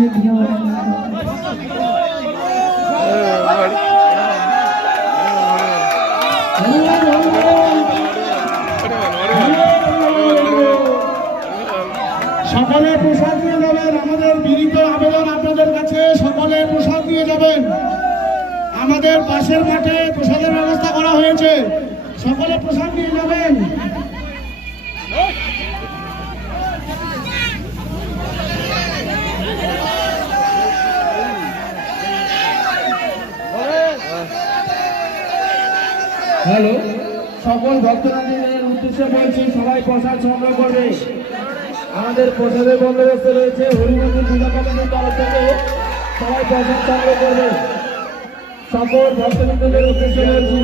সকলে প্রসাদ নিয়ে যাবেন। আমাদের বিনীত আবেদন আপনাদের কাছে, সকলে প্রসাদ নিয়ে যাবেন। আমাদের পাশের মাঠে প্রসাদের ব্যবস্থা করা হয়েছে, সকলে প্রসাদ নিয়ে যাবেন। হ্যালো, সকল ভক্তদের উদ্দেশ্যে বলছি, সবাই প্রসাদ সংগ্রহ করবে। আমাদের প্রসাদের বন্দোবস্ত রয়েছে, হরিমন্দির পূজা কমিটির তরফ থেকে সবাই প্রসাদ সংগ্রহ করবে। সকল ভক্তবৃন্দদের উদ্দেশ্যে বলছি।